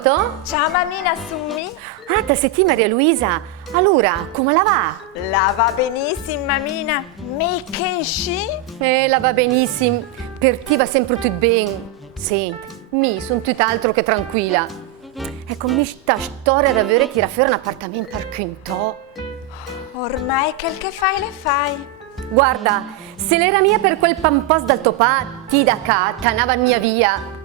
pronto? Ciao mamina, summi? Ah, te senti Maria Luisa? Allora, come la va? La va benissimo mamina, me che sci? La va benissimo, per te va sempre tutto bene. Senti, mi sono tutt'altro che tranquilla. Ecco, mi sta storia di avere tirato fuori un appartamento per quinto. Ormai quel che fai le fai. Guarda, se l'era mia per quel pampos dal topà, ti da cá, t'andava mia via.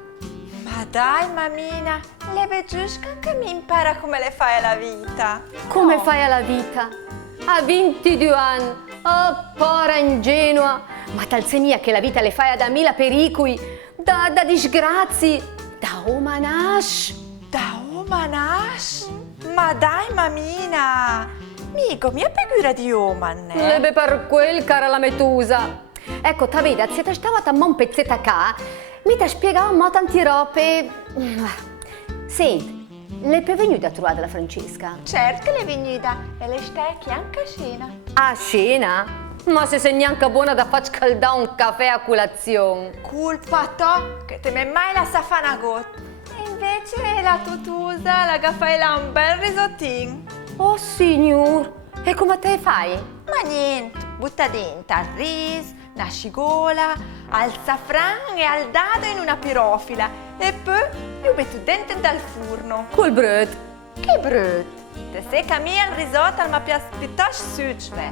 Ma dai mamina, le giusto che mi impara come le fai la vita. Come No. fai alla vita? A 22 anni, oh povera ingenua, ma tal se mia che la vita le fai da mille pericoli, da disgrazi, da umanash. Da Omanash? Ma dai mamina, mico mia figura di Oman, Lebe per quel, cara la metusa. Ecco, ta veda, se te stava a un pezzetto qua, mi ti spiegavo un po' tanti robe. Senti, le è venuta a trovare la Francesca? Certo che le venuta e le stai anche a cena. A cena? Ma se sei neanche buona da far scaldare un caffè a colazione. Colpa to che te me mai la sa fa una gotta. E invece la tutusa la fai là un bel risottin. Oh signor, e come te fai? Ma niente, butta dentro il riso, una scigola, al safran e al dado in una pirofila e poi lo metto dentro dal forno. Col bröd. Che brutto! Te sai che a me il risotto mi piace piuttosto sucve.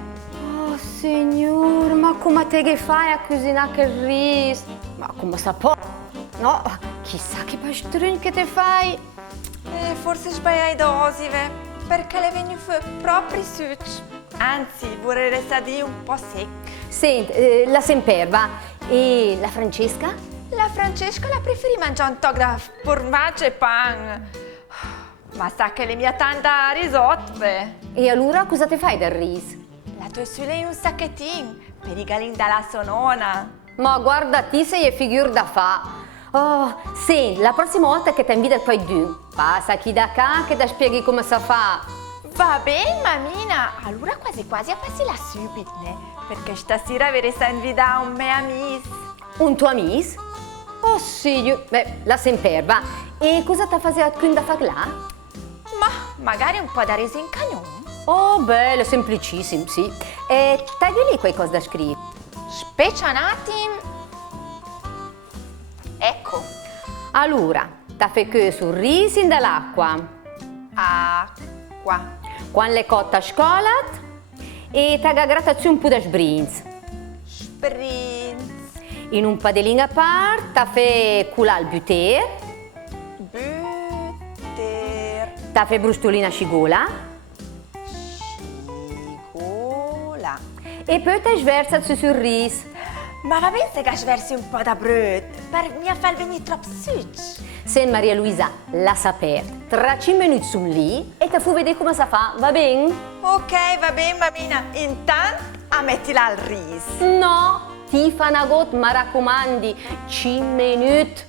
Oh signor, ma come te che fai a cucinare il riso? Ma come sa può? No, chissà che pastrugno che te fai. E forse sbagliai dosi, perché le vengono proprio succe. Anzi, vorrei restare un po' secca. Senti, la semperva e la Francesca? La Francesca la preferì mangiare un tocco da formaggio e pan. Ma sa che le mie tanta risotto, E allora cosa te fai del riso? La tua sulla in un sacchettino per i galini dalla sonona. Ma guarda, ti sei figure da fa. Oh, senti, la prossima volta che ti invito poi giù, passa chi da cá che ti spieghi come si fa. Va bene, mamina. Allora quasi quasi a passi la subito, perché stasera verresti a invitare un mio amico. Un tuo amico? Oh signor, beh, la semperva. E cosa ti faceva qui da fare là? Ma magari un po' da riso in cagnone. Oh, bello, semplicissimo, sì. E tagli lì qualcosa da scrivere. Specie un attimo. Ecco, Allora, ti fai che sul riso in dall'acqua. acqua. Quando le cotta scolat e ti grattazione un po' da sbrinz. Spritz. In un padellino a parte, ti fai culare il butter, Butter. ti fai brustolina scigola Scigola. e poi ti sversa sul riso. Ma va bene se che sversi un po' da brut, per mi far venire troppo succe. Se Maria Luisa la saper, tra 5 minuti su lì e ti fu vedere come si fa, va bene? Ok, va bene, bambina. Intanto a mettila al riso. No, ti fa una gotta, mi raccomandi, 5 minuti.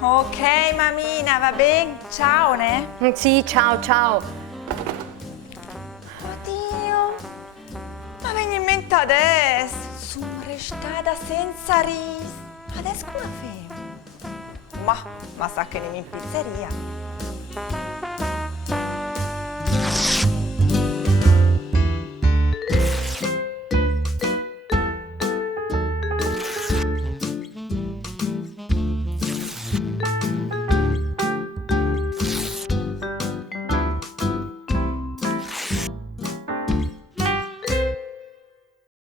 Ok, mamina, va bene. Ciao, ne? Sì, ciao, ciao. Oddio. Ma vieni in mente adesso. Sono restata senza riso. Adesso come fai? Ma sa che andiamo in pizzeria.